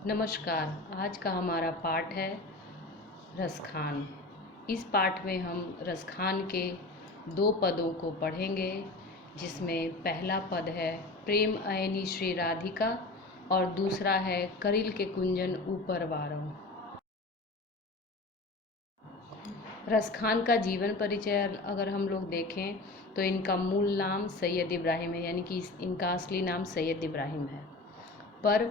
नमस्कार। आज का हमारा पाठ है रसखान। इस पाठ में हम रसखान के दो पदों को पढ़ेंगे, जिसमें पहला पद है प्रेम अयनी श्री राधिका और दूसरा है करिल के कुंजन ऊपर वारों। रसखान का जीवन परिचय अगर हम लोग देखें तो इनका मूल नाम सैयद इब्राहिम है, यानी कि इनका असली नाम सैयद इब्राहिम है। पर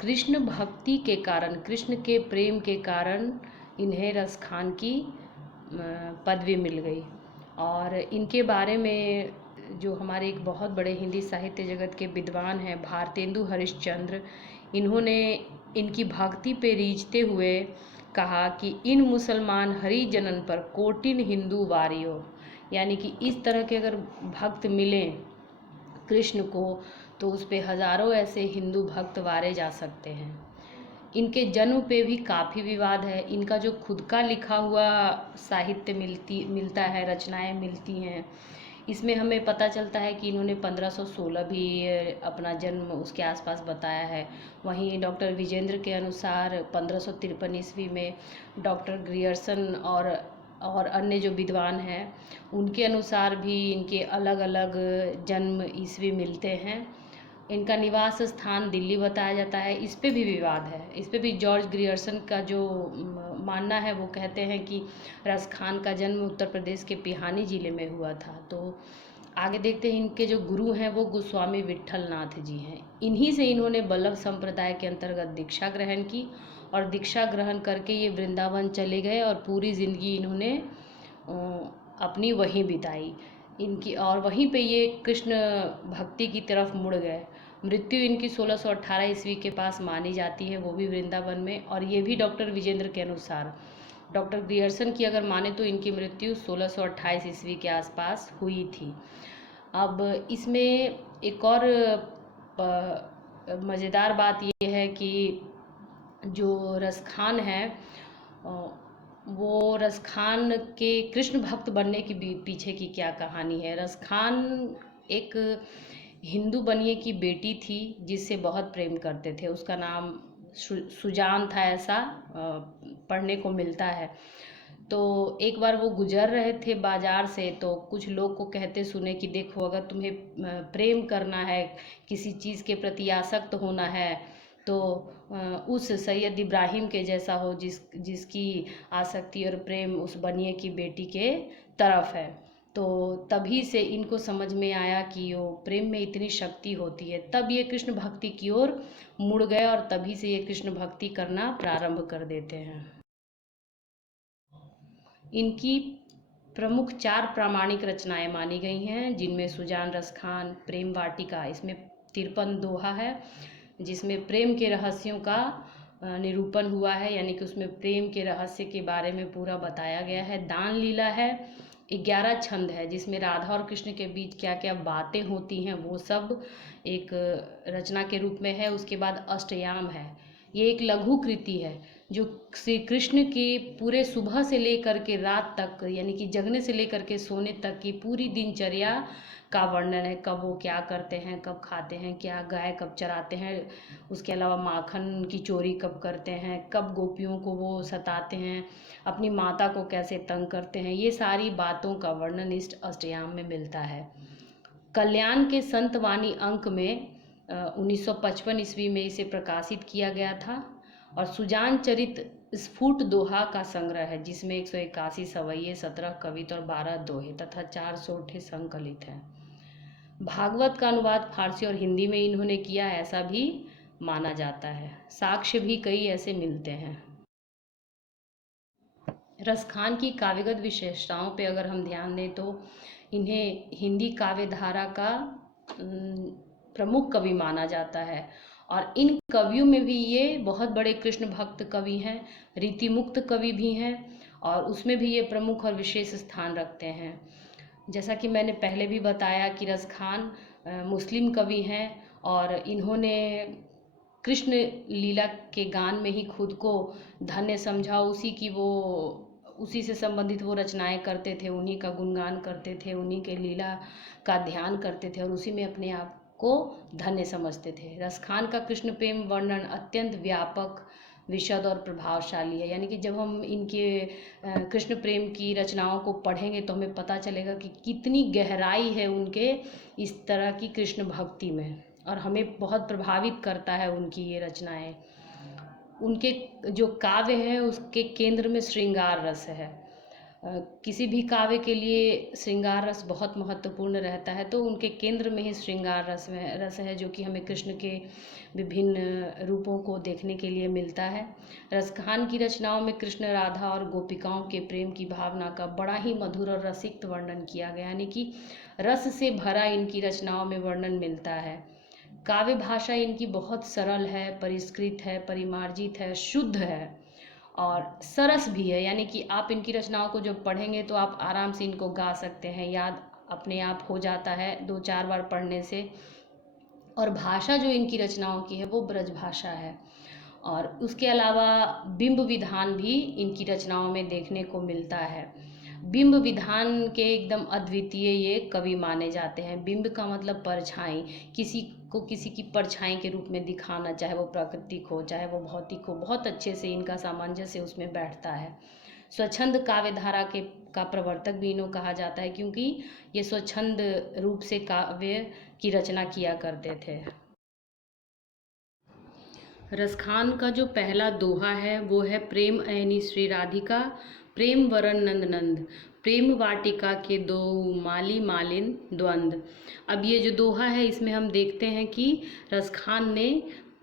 कृष्ण भक्ति के कारण, कृष्ण के प्रेम के कारण इन्हें रसखान की पदवी मिल गई। और इनके बारे में जो हमारे एक बहुत बड़े हिंदी साहित्य जगत के विद्वान हैं भारतेंदु हरिश्चंद्र, इन्होंने इनकी भक्ति पे रीझते हुए कहा कि इन मुसलमान हरि जनन पर कोटिन हिंदू वारियो, यानी कि इस तरह के अगर भक्त मिलें कृष्ण को तो उस पे हजारों ऐसे हिंदू भक्त वारे जा सकते हैं। इनके जन्म पे भी काफ़ी विवाद है। इनका जो खुद का लिखा हुआ साहित्य मिलता है, रचनाएं मिलती हैं, इसमें हमें पता चलता है कि इन्होंने 1516 भी अपना जन्म उसके आसपास बताया है। वहीं डॉक्टर विजेंद्र के अनुसार 1553 ईस्वी में डॉक्टर ग्रियर्सन और अन्य जो विद्वान हैं उनके अनुसार भी इनके अलग अलग जन्म ईस्वी मिलते हैं। इनका निवास स्थान दिल्ली बताया जाता है। इस पे भी विवाद है। इस पे भी जॉर्ज ग्रियर्सन का जो मानना है वो कहते हैं कि रसखान का जन्म उत्तर प्रदेश के पिहानी ज़िले में हुआ था। तो आगे देखते हैं, इनके जो गुरु हैं वो गोस्वामी विट्ठल नाथ जी हैं। इन्हीं से इन्होंने बल्लभ संप्रदाय के अंतर्गत दीक्षा ग्रहण की और दीक्षा ग्रहण करके ये वृंदावन चले गए और पूरी ज़िंदगी इन्होंने अपनी वहीं बिताई इनकी, और वहीं पे ये कृष्ण भक्ति की तरफ मुड़ गए। मृत्यु इनकी 1618 ईस्वी के पास मानी जाती है, वो भी वृंदावन में। और ये भी डॉक्टर विजेंद्र के अनुसार, डॉक्टर ग्रियर्सन की अगर माने तो इनकी मृत्यु 1628 ईस्वी के आसपास हुई थी। अब इसमें एक और मज़ेदार बात ये है कि जो रसखान है वो रसखान के कृष्ण भक्त बनने की पीछे की क्या कहानी है। रसखान एक हिंदू बनिए की बेटी थी जिससे बहुत प्रेम करते थे। उसका नाम सुजान था, ऐसा पढ़ने को मिलता है। तो एक बार वो गुजर रहे थे बाजार से, तो कुछ लोग को कहते सुने कि देखो, अगर तुम्हें प्रेम करना है, किसी चीज़ के प्रति आसक्त होना है, तो उस सैयद इब्राहिम के जैसा हो जिसकी आसक्ति और प्रेम उस बनिए की बेटी के तरफ है। तो तभी से इनको समझ में आया कि वो प्रेम में इतनी शक्ति होती है। तब ये कृष्ण भक्ति की ओर मुड़ गए और तभी से ये कृष्ण भक्ति करना प्रारंभ कर देते हैं। इनकी प्रमुख 4 प्रामाणिक रचनाएं मानी गई हैं, जिनमें सुजान रसखान, प्रेम वाटिका, इसमें 53 दोहा है जिसमें प्रेम के रहस्यों का निरूपण हुआ है, यानी कि उसमें प्रेम के रहस्य के बारे में पूरा बताया गया है। दान लीला है, 11 छंद है जिसमें राधा और कृष्ण के बीच क्या क्या बातें होती हैं वो सब एक रचना के रूप में है। उसके बाद अष्टयाम है, ये एक लघु कृति है जो श्री कृष्ण के पूरे सुबह से लेकर के रात तक, यानी कि जगने से लेकर के सोने तक की पूरी दिनचर्या का वर्णन है। कब वो क्या करते हैं, कब खाते हैं, क्या गाय कब चराते हैं, उसके अलावा माखन की चोरी कब करते हैं, कब गोपियों को वो सताते हैं, अपनी माता को कैसे तंग करते हैं, ये सारी बातों का वर्णन इस अष्टयाम में मिलता है। कल्याण के संतवाणी अंक में 1955 ईस्वी में इसे प्रकाशित किया गया था। और सुजान चरित स्फुट दोहा का संग्रह है जिसमें 181 सवैये, 17 कविता और 12 दोहे तथा 4 सोठे संकलित हैं। भागवत का अनुवाद फारसी और हिंदी में इन्होंने किया, ऐसा भी माना जाता है। साक्ष्य भी कई ऐसे मिलते हैं। रसखान की काव्यगत विशेषताओं पे अगर हम ध्यान दें तो इन्हें हिंदी काव्य धारा का प्रमुख कवि माना जाता है। और इन कवियों में भी ये बहुत बड़े कृष्ण भक्त कवि हैं, रीतिमुक्त कवि भी हैं, और उसमें भी ये प्रमुख और विशेष स्थान रखते हैं। जैसा कि मैंने पहले भी बताया कि रसखान मुस्लिम कवि हैं और इन्होंने कृष्ण लीला के गान में ही खुद को धन्य समझा। उसी से संबंधित वो रचनाएं करते थे, उन्हीं का गुणगान करते थे, उन्हीं के लीला का ध्यान करते थे और उसी में अपने आप को धन्य समझते थे। रसखान का कृष्ण प्रेम वर्णन अत्यंत व्यापक, विशद और प्रभावशाली है। यानी कि जब हम इनके कृष्ण प्रेम की रचनाओं को पढ़ेंगे तो हमें पता चलेगा कि कितनी गहराई है उनके इस तरह की कृष्ण भक्ति में, और हमें बहुत प्रभावित करता है उनकी ये रचनाएं। उनके जो काव्य है उसके केंद्र में श्रृंगार रस है। किसी भी काव्य के लिए श्रृंगार रस बहुत महत्वपूर्ण रहता है, तो उनके केंद्र में ही श्रृंगार रस है जो कि हमें कृष्ण के विभिन्न रूपों को देखने के लिए मिलता है। रसखान की रचनाओं में कृष्ण, राधा और गोपिकाओं के प्रेम की भावना का बड़ा ही मधुर और रसिक वर्णन किया गया, यानी कि रस से भरा इनकी रचनाओं में वर्णन मिलता है। काव्य भाषा इनकी बहुत सरल है, परिष्कृत है, परिमार्जित है, शुद्ध है और सरस भी है। यानी कि आप इनकी रचनाओं को जब पढ़ेंगे तो आप आराम से इनको गा सकते हैं, याद अपने आप हो जाता है 2-4 बार पढ़ने से। और भाषा जो इनकी रचनाओं की है वो ब्रज भाषा है। और उसके अलावा बिंब विधान भी इनकी रचनाओं में देखने को मिलता है। बिंब विधान के एकदम अद्वितीय ये कवि माने जाते हैं। बिंब का मतलब परछाई, किसी को किसी की परछाई के रूप में दिखाना, चाहे वो प्राकृतिक हो चाहे वो भौतिक हो, बहुत अच्छे से इनका सामंजस्य उसमें बैठता है। स्वच्छंद काव्य धारा का प्रवर्तक भी इन्हों कहा जाता है, क्योंकि ये स्वच्छंद रूप से काव्य की रचना किया करते थे। रसखान का जो पहला दोहा है वो है, प्रेम ऐनी श्री राधिका, प्रेम वरन नंद नंद, प्रेम वाटिका के दो माली मालिन द्वंद। अब ये जो दोहा है इसमें हम देखते हैं कि रसखान ने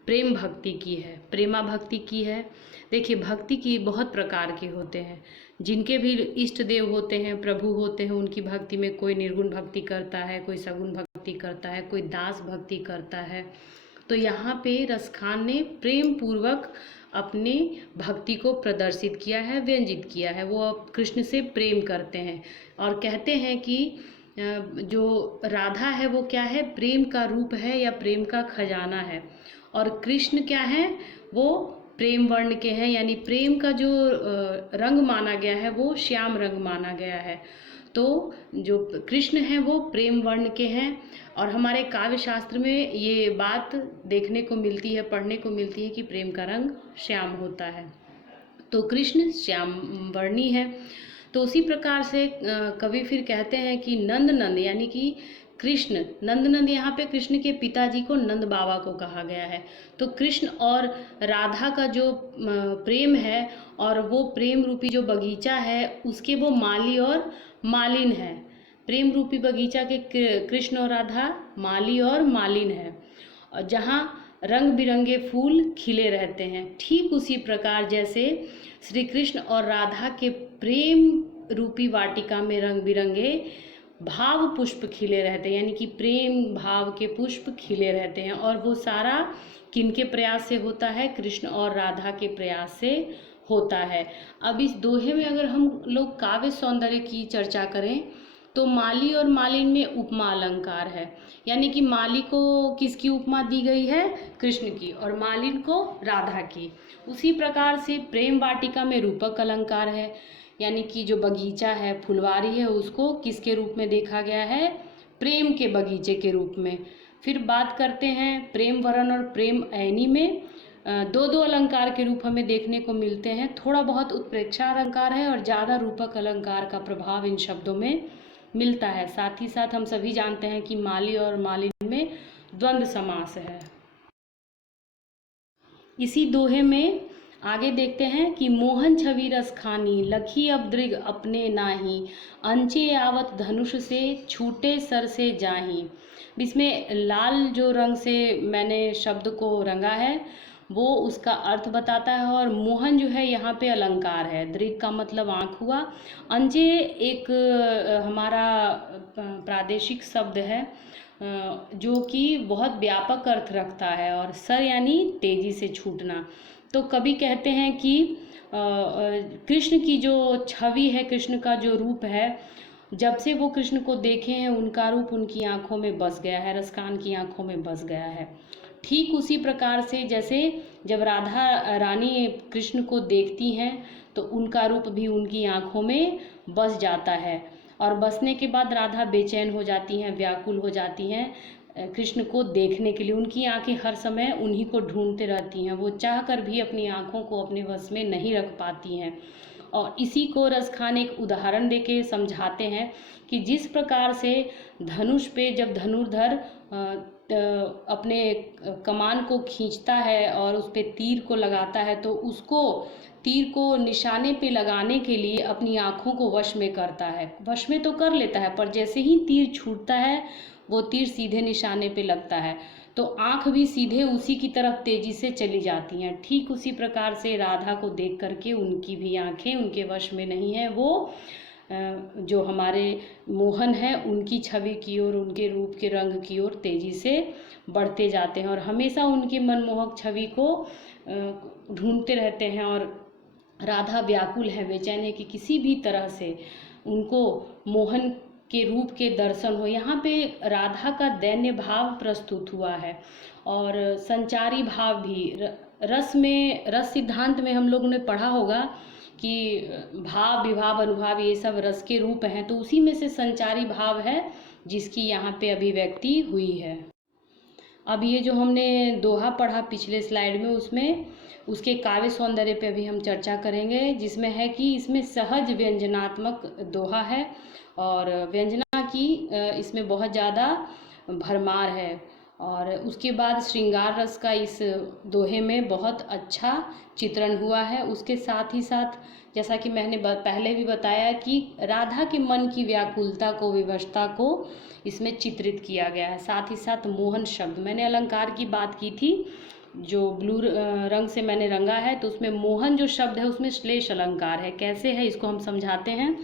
प्रेम भक्ति की है, प्रेमा भक्ति की है। देखिए, भक्ति की बहुत प्रकार के होते हैं। जिनके भी इष्ट देव होते हैं, प्रभु होते हैं, उनकी भक्ति में कोई निर्गुण भक्ति करता है, कोई सगुण भक्ति करता है, कोई दास भक्ति करता है। तो यहाँ पे रसखान ने प्रेम पूर्वक अपनी भक्ति को प्रदर्शित किया है, व्यंजित किया है। वो कृष्ण से प्रेम करते हैं और कहते हैं कि जो राधा है वो क्या है, प्रेम का रूप है या प्रेम का खजाना है, और कृष्ण क्या है, वो प्रेम वर्ण के हैं, यानी प्रेम का जो रंग माना गया है वो श्याम रंग माना गया है। तो जो कृष्ण हैं वो प्रेम वर्ण के हैं, और हमारे काव्य शास्त्र में ये बात देखने को मिलती है, पढ़ने को मिलती है कि प्रेम का रंग श्याम होता है। तो कृष्ण श्याम वर्णी है। तो उसी प्रकार से कवि फिर कहते हैं कि नंद नंद, यानी कि कृष्ण नंद नंद, यहाँ पे कृष्ण के पिताजी को नंद बाबा को कहा गया है। तो कृष्ण और राधा का जो प्रेम है, और वो प्रेम रूपी जो बगीचा है उसके वो माली और मालिन है। प्रेम रूपी बगीचा के कृष्ण और राधा माली और मालिन है, और जहाँ रंग बिरंगे फूल खिले रहते हैं। ठीक उसी प्रकार जैसे श्री कृष्ण और राधा के प्रेम रूपी वाटिका में रंग बिरंगे भाव पुष्प खिले रहते हैं, यानी कि प्रेम भाव के पुष्प खिले रहते हैं। और वो सारा किनके प्रयास से होता है, कृष्ण और राधा के प्रयास से होता है। अब इस दोहे में अगर हम लोग काव्य सौंदर्य की चर्चा करें तो माली और मालिन में उपमा अलंकार है, यानी कि माली को किसकी उपमा दी गई है, कृष्ण की, और मालिन को राधा की। उसी प्रकार से प्रेम वाटिका में रूपक अलंकार है, यानी कि जो बगीचा है, फुलवारी है, उसको किसके रूप में देखा गया है, प्रेम के बगीचे के रूप में। फिर बात करते हैं प्रेम वरण और प्रेम ऐनी में दो दो अलंकार के रूप हमें देखने को मिलते हैं। थोड़ा बहुत उत्प्रेक्षा अलंकार है और ज़्यादा रूपक अलंकार का प्रभाव इन शब्दों में मिलता है। साथ ही साथ हम सभी जानते हैं कि माली और मालिन में द्वंद्व समास है। इसी दोहे में आगे देखते हैं कि मोहन छवि रस खानी, लखी अब दृग अपने नाही, अंचे आवत धनुष से छूटे सर से जाही। इसमें लाल जो रंग से मैंने शब्द को रंगा है वो उसका अर्थ बताता है, और मोहन जो है यहाँ पे अलंकार है। दृग का मतलब आँख हुआ। अंजे एक हमारा प्रादेशिक शब्द है जो कि बहुत व्यापक अर्थ रखता है, और सर यानी तेजी से छूटना। तो कवि कहते हैं कि कृष्ण की जो छवि है, कृष्ण का जो रूप है, जब से वो कृष्ण को देखे हैं उनका रूप उनकी आंखों में बस गया है, रसखान की आंखों में बस गया है। ठीक उसी प्रकार से जैसे जब राधा रानी कृष्ण को देखती हैं तो उनका रूप भी उनकी आंखों में बस जाता है, और बसने के बाद राधा बेचैन हो जाती हैं, व्याकुल हो जाती हैं। कृष्ण को देखने के लिए। उनकी आंखें हर समय उन्हीं को ढूंढते रहती हैं, वो चाह कर भी अपनी आंखों को अपने वश में नहीं रख पाती हैं। और इसी को रसखान एक उदाहरण देके समझाते हैं कि जिस प्रकार से धनुष पे जब धनुर्धर अपने कमान को खींचता है और उस पे तीर को लगाता है, तो उसको तीर को निशाने पे लगाने के लिए अपनी आँखों को वश में करता है। वश में तो कर लेता है, पर जैसे ही तीर छूटता है वो तीर सीधे निशाने पे लगता है, तो आँख भी सीधे उसी की तरफ तेजी से चली जाती हैं। ठीक उसी प्रकार से राधा को देख करके उनकी भी आँखें उनके वश में नहीं है, वो जो हमारे मोहन है उनकी छवि की ओर, उनके रूप के रंग की ओर तेजी से बढ़ते जाते हैं और हमेशा उनकी मनमोहक छवि को ढूंढते रहते हैं। और राधा व्याकुल है, बेचैन है कि किसी भी तरह से उनको मोहन के रूप के दर्शन हो। यहाँ पे राधा का दैन्य भाव प्रस्तुत हुआ है और संचारी भाव भी। रस सिद्धांत में हम लोगों ने पढ़ा होगा कि भाव विभाव अनुभाव ये सब रस के रूप हैं, तो उसी में से संचारी भाव है जिसकी यहाँ पे अभिव्यक्ति हुई है। अब ये जो हमने दोहा पढ़ा पिछले स्लाइड में, उसमें उसके काव्य सौंदर्य पे अभी हम चर्चा करेंगे, जिसमें है कि इसमें सहज व्यंजनात्मक दोहा है और व्यंजना की इसमें बहुत ज़्यादा भरमार है। और उसके बाद श्रृंगार रस का इस दोहे में बहुत अच्छा चित्रण हुआ है। उसके साथ ही साथ जैसा कि मैंने पहले भी बताया कि राधा के मन की व्याकुलता को, विवशता को इसमें चित्रित किया गया है। साथ ही साथ मोहन शब्द, मैंने अलंकार की बात की थी, जो ब्लू रंग से मैंने रंगा है, तो उसमें मोहन जो शब्द है उसमें श्लेष अलंकार है। कैसे है इसको हम समझाते हैं।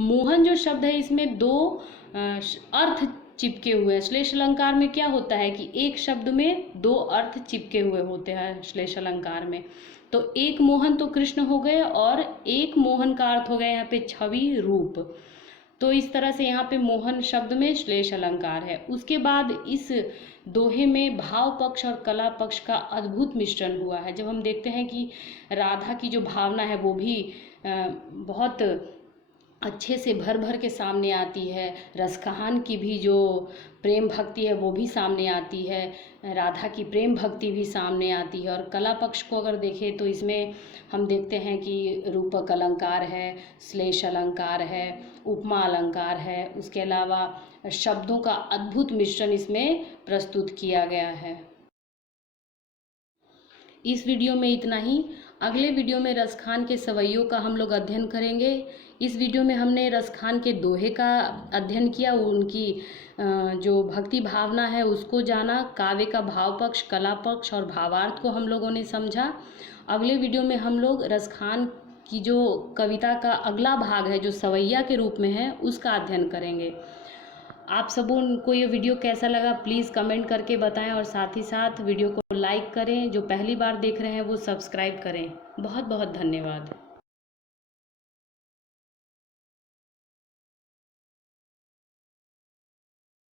मोहन जो शब्द है इसमें दो अर्थ चिपके हुए हैं। श्लेष अलंकार में क्या होता है कि एक शब्द में दो अर्थ चिपके हुए होते हैं श्लेष अलंकार में। तो एक मोहन तो कृष्ण हो गए और एक मोहन का अर्थ हो गया यहाँ पे छवि, रूप। तो इस तरह से यहाँ पे मोहन शब्द में श्लेष अलंकार है। उसके बाद इस दोहे में भाव पक्ष और कला पक्ष का अद्भुत मिश्रण हुआ है। जब हम देखते हैं कि राधा की जो भावना है वो भी बहुत अच्छे से भर भर के सामने आती है, रसकहान की भी जो प्रेम भक्ति है वो भी सामने आती है, राधा की प्रेम भक्ति भी सामने आती है। और कला पक्ष को अगर देखें तो इसमें हम देखते हैं कि रूपक अलंकार है, श्लेष अलंकार है, उपमा अलंकार है, उसके अलावा शब्दों का अद्भुत मिश्रण इसमें प्रस्तुत किया गया है। इस वीडियो में इतना ही। अगले वीडियो में रसखान के सवैयों का हम लोग अध्ययन करेंगे। इस वीडियो में हमने रसखान के दोहे का अध्ययन किया, उनकी जो भक्ति भावना है उसको जाना, काव्य का भाव पक्ष, कला पक्ष और भावार्थ को हम लोगों ने समझा। अगले वीडियो में हम लोग रसखान की जो कविता का अगला भाग है जो सवैया के रूप में है उसका अध्ययन करेंगे। आप सबों को ये वीडियो कैसा लगा प्लीज़ कमेंट करके बताएं और साथ ही साथ वीडियो को लाइक करें। जो पहली बार देख रहे हैं वो सब्सक्राइब करें। बहुत बहुत धन्यवाद।